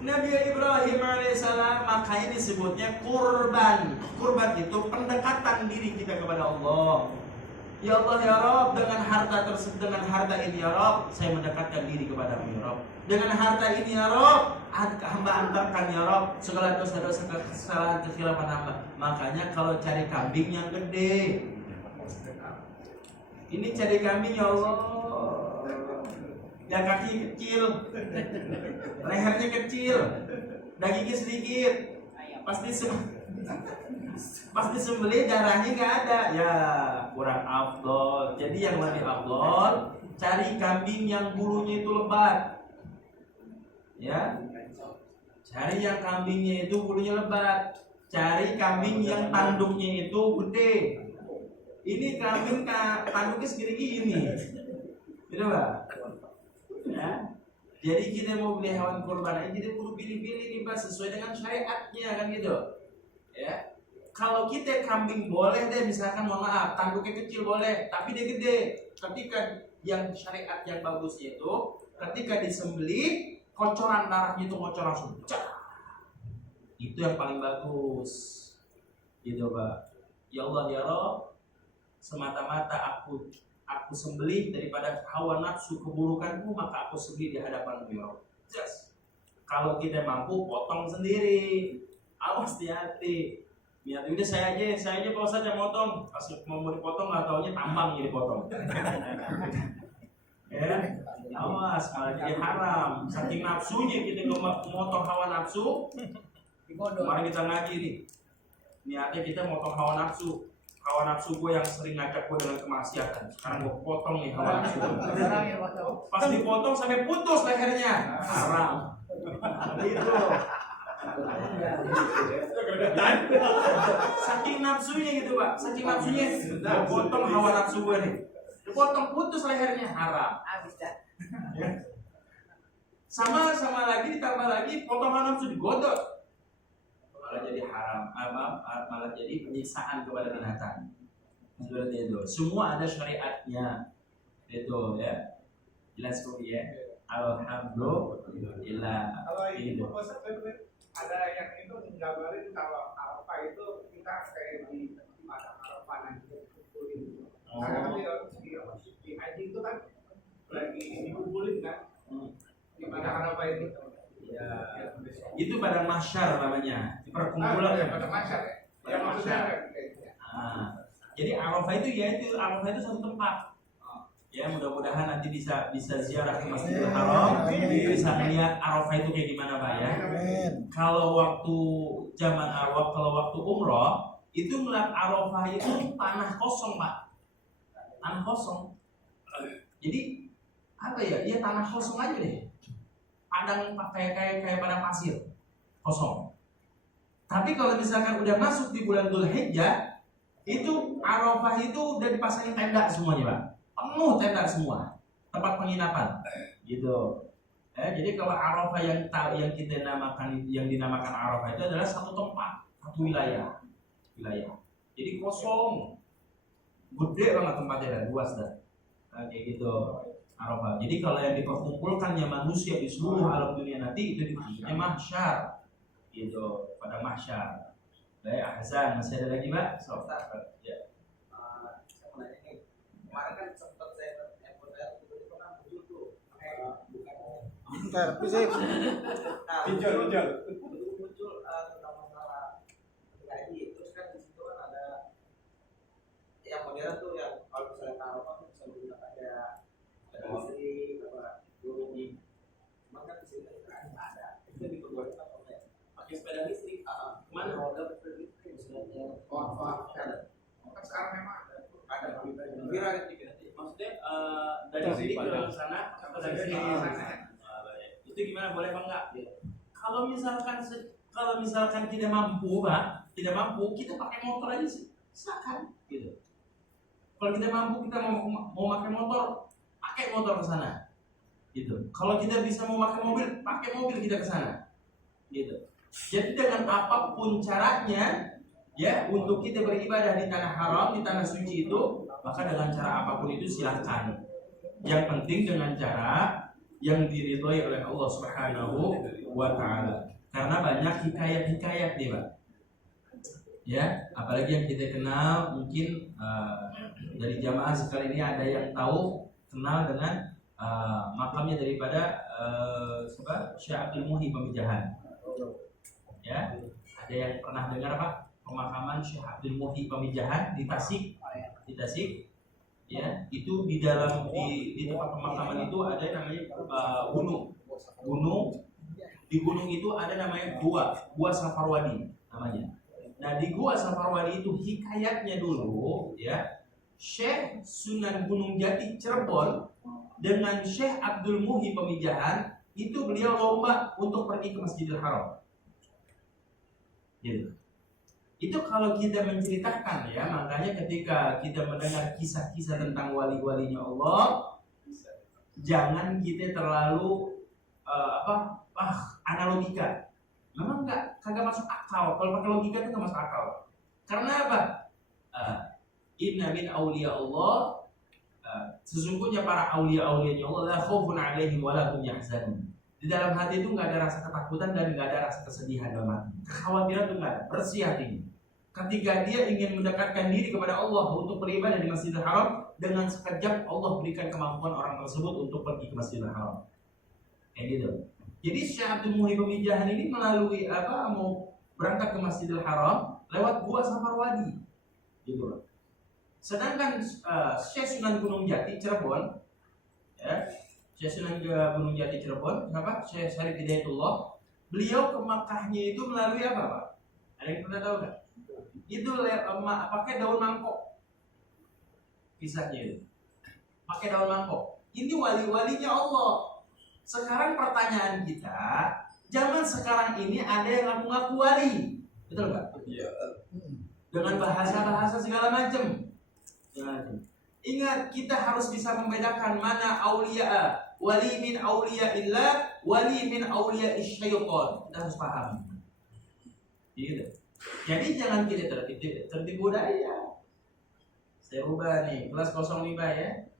Nabi Ibrahim alaihissalam, makanya disebutnya kurban. Kurban itu pendekatan diri kita kepada Allah. Ya Allah ya Rabb, dengan harta tersebut, dengan harta ini ya Rabb, saya mendekatkan diri kepadamu ya Rabb. Dengan harta ini ya Rabb, hamba antarkan ya Rabb segala dosa-dosa kesalahan kesilapan hamba. Makanya kalau cari kambing yang gede, ini cari kambing ya Allah, ya kaki kecil, lehernya kecil, dagingnya sedikit, pasti sembelih darahnya nggak ada, ya kurang afdol. Jadi yang lebih afdol cari kambing yang bulunya itu lebat, ya. Cari yang kambingnya itu bulunya lebat, cari kambing yang tanduknya itu gede. Ini kambing tanduknya segini gini, gitu Pak. Ya. Jadi kita mau beli hewan kurban ini, jadi perlu pilih-pilih nih Pak, sesuai dengan syariatnya kan gitu. Ya. Kalau kita kambing boleh deh, misalkan mohon maaf tanduknya kecil boleh, tapi dia gede. Ketika yang syariat yang bagusnya itu, ketika disembelih kocoran darahnya itu ngocor langsung. Itu yang paling bagus. Gitu Pak. Ya Allah ya Rabb, semata-mata aku sembelih daripada hawa nafsu keburukanku, maka aku sembelih di hadapanmu ya Rabb. Just. Kalau kita mampu potong sendiri, awas hati-hati. Ya udah saya aja Pak Ustaz yang motong. Pas mau dipotong nggak taunya tambang jadi potong. Ya, awas malah jadi haram. Saking nafsunya kita motong hawa nafsu. Kemarin kita ngaji nih, niatnya kita motong hawa nafsu. Hawa nafsu gue yang sering ngajak gue dengan kemaksiatan. Sekarang gue potong nih hawa nafsu. Pas dipotong sampai putus lehernya, haram. Itu. Saking nafsunya gitu Pak, saking nafsunya. Gue potong hawa nafsu gue nih. Dipotong putus lehernya, haram. Sama lagi ditambah lagi potong hawa nafsu digodok, malah jadi haram, malah jadi penyiksaan kepada binatang. Seperti itu. Semua ada syariatnya. Itu ya. Jelas kok ya. Alhamdulillah. Kalau itu ada yang itu menggambarin kalau Arafah itu kita kayak di padang Arafah nanti dikumpulin. Karena di haji itu kan lagi dikumpulin kan di padang Arafah itu. Ya, itu padang mahsyar namanya, perkumpulan ya. Padang mahsyar ya. Yang maksudnya. Jadi Arafah itu Arafah itu satu tempat. Ya, mudah-mudahan nanti bisa ziarah ke Masjidil Haram, bisa melihat Arafah itu kayak gimana Pak ya. Kalau waktu zaman Arafah, kalau waktu umroh itu melihat Arafah itu tanah kosong Pak, tanah kosong. Jadi apa ya? Ya tanah kosong aja deh. Padang kayak padang pasir kosong. Tapi kalau misalkan udah masuk di bulan Dzulhijjah, itu Arafah itu udah dipasangin tenda semuanya Pak, penuh tenda semua, tempat penginapan, gitu. Jadi kalau Arafah yang kita namakan, yang dinamakan Arafah itu adalah satu tempat, satu wilayah. Jadi kosong, gede banget tempatnya dan luas dah, kayak gitu. Arafah. Jadi kalau yang diperkumpulkannya manusia di seluruh alam dunia nanti itu disebutnya mahsyar, gitu, pada mahsyar. Baik, Ahsan, masih ada lagi Pak? Ya. Saya mau nanya nih, kemarin kan sempat saya itu kan muncul tuh, Bentar, bisa. pinjol. Muncul tentang masalah gaji, terus kan di situ kan ada yang modern tuh yang kalau misalnya taruh kan bisa menggunakan ada listrik apa dulu, cuma kan di sini kan nggak ada, itu diperbolehkan oleh pakai sepeda listrik. Kemana modal sepeda listrik misalnya? Ada. Kan sekarang memang ada Kira maksudnya dari sini ke sana atau dari sini ke sana? Itu gimana, boleh apa enggak? Kalau misalkan tidak mampu Pak, kita pakai motor aja sih, silakan gitu. Kalau kita mampu, kita mau pakai motor, pakai motor ke sana, gitu. Kalau kita bisa mau pakai mobil, pakai mobil kita ke sana, gitu. Jadi dengan apapun caranya, ya, untuk kita beribadah di tanah haram, di tanah suci itu, maka dengan cara apapun itu silahkan. Yang penting dengan cara yang diridhoi oleh Allah Subhanahu wa taala. Karena banyak hikayat-hikayat nih, Pak. Ya, apalagi yang kita kenal mungkin dari jamaah sekali ini ada yang kenal dengan makamnya daripada Syekh Abdul Muhyi Pamijahan. Ya, ada yang pernah dengar Pak pemakaman Syekh Abdul Muhyi Pamijahan di Tasik? Di Tasik, ya, itu di dalam di tempat pemakaman itu ada yang namanya gunung. Di gunung itu ada namanya Gua Safarwadi namanya. Nah, di Gua Safarwadi itu hikayatnya dulu, ya, Syekh Sunan Gunung Jati Cirebon dengan Syekh Abdul Muhyi Pamijahan itu beliau lomba untuk pergi ke Masjidil Haram. Gitu. Itu kalau kita menceritakan, ya, makanya ketika kita mendengar kisah-kisah tentang wali-walinya Allah, jangan kita terlalu analogika. Memang kagak masuk akal. Kalau pakai logika itu nggak masuk akal. Karena apa? Inna min awliya Allah, sesungguhnya para awliya-awliyanya Allah la khaufun alaihim wa la hum yahzanun. Di dalam hati itu nggak ada rasa ketakutan dan nggak ada rasa kesedihan dalam hati. Kekhawatiran itu nggak ada. Bersih hatinya. Ketika dia ingin mendekatkan diri kepada Allah untuk beribadah di Masjidil Haram, dengan sekejap Allah berikan kemampuan orang tersebut untuk pergi ke Masjidil Haram. Kayak gitu. Jadi Syekh Abdul Muhyi Pamijahan ini melalui mau berangkat ke Masjidil Haram lewat Gua Safarwadi, gitu. Sedangkan Syekh Sunan Gunung Jati Cirebon, ya, Syekh Sunan Gunung Jati Cirebon, Syekh Syarif Hidayatullah, beliau ke Makkahnya itu melalui apa, Pak? Ada yang pernah tahu nggak? Itu pakai daun mangkok. Kisahnya itu pakai daun mangkok. Ini wali-walinya Allah. Sekarang pertanyaan kita, zaman sekarang ini ada yang ngaku-ngaku wali, betul nggak? Iya. Dengan bahasa-bahasa segala macam. Ingat, kita harus bisa membedakan mana aulia, wali min aulia illah, wali min aulia isyaiton. Kita harus paham. Gitu. Jadi jangan kita tertipu daya. Saya ubah nih, kelas 05 ya.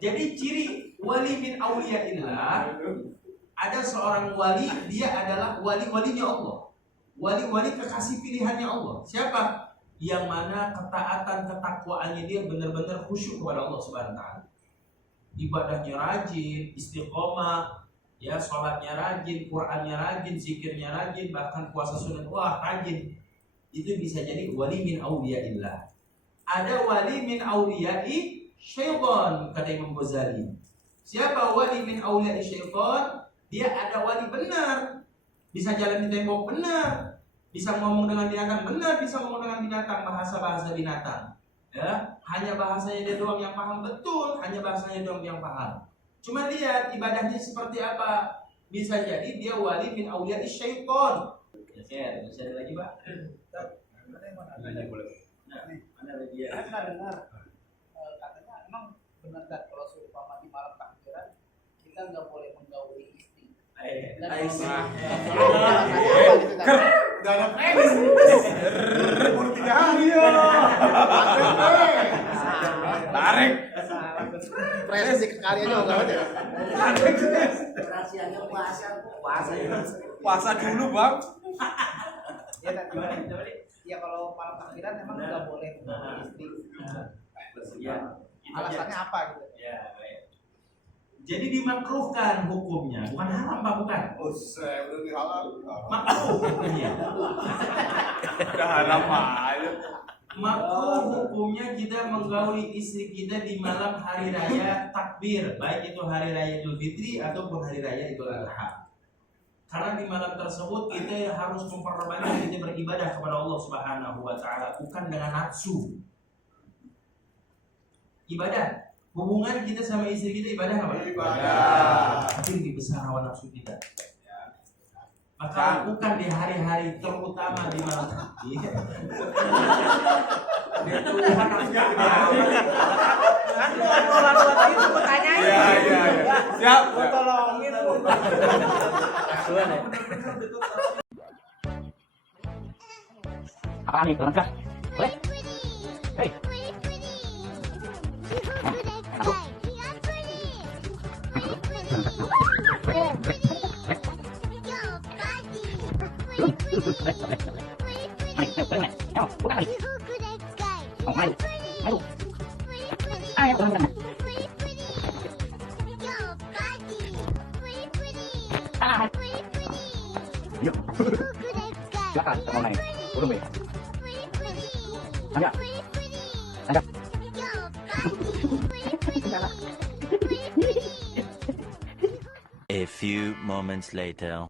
Jadi ciri wali min auliyaillah, ada seorang wali, dia adalah wali-walinya Allah, wali-wali kekasih pilihannya Allah. Siapa? Yang mana ketaatan ketakwaannya dia benar-benar khusyuk kepada Allah Subhanahu wa taala. Ibadahnya rajin, istiqomah, ya, sholatnya rajin, Qur'annya rajin, zikirnya rajin, bahkan puasa sunat rajin. Itu bisa jadi wali min auliyaillah. Ada wali min auliyai syaitan, kata Imam Ghazali. Siapa wali min auliyai syaitan? Dia ada wali benar, bisa jalan di tembok benar, bisa ngomong dengan binatang benar, bisa ngomong dengan binatang, bahasa binatang. Ya, hanya bahasanya dia doang yang paham betul, hanya bahasanya doang yang paham. Cuma lihat ibadahnya seperti apa. Bisa jadi dia wali min auliyai syaitan. Ya, bisa ada lagi, Pak? Mana boleh. Nah, mana lagi ya? Saya pernah dengar katanya emang benar kan kalau seumpama di malam takbiran kita nggak boleh menggauli istri. Dan Udah ada pres. Baru 3 hari ya. Tarik. Presi sekali aja enggak ada. rahasianya puasa Puasa dulu, Bang. Ya kan gimana? Ya kalau malam takbiran emang nggak boleh menggauli istri. Ya, Alasannya apa gitu? Ya, baik. Jadi dimakruhkan hukumnya, bukan haram, Pak, bukan. Saya belum dihalal. Makruh hukumnya. Udah haram aja. Makruh hukumnya kita menggauli istri kita di malam hari raya takbir, baik itu hari raya Idul Fitri ataupun hari raya Idul Adha. Karena di malam tersebut kita harus memperbanyak kita beribadah kepada Allah Subhanahu wa taala, bukan dengan nafsu. Ibadah, hubungan kita sama istri kita ibadah apa? Ibadah. Tapi lebih besar hawa nafsu kita. Maka lakukan di hari-hari terutama di malam. Iya. Dia Tuhan nafsu kita. Kan obrolan waktu itu pertanyaannya. Iya. Siap. Tolongin. Apa nih, berangkat? Boleh? Hei. Oh, maju. Maju. Ayo, pelan-pelan. Ah. Yuk. Silakan, kita mau naik. Turun, Be. Angga. Angga. A few moments later.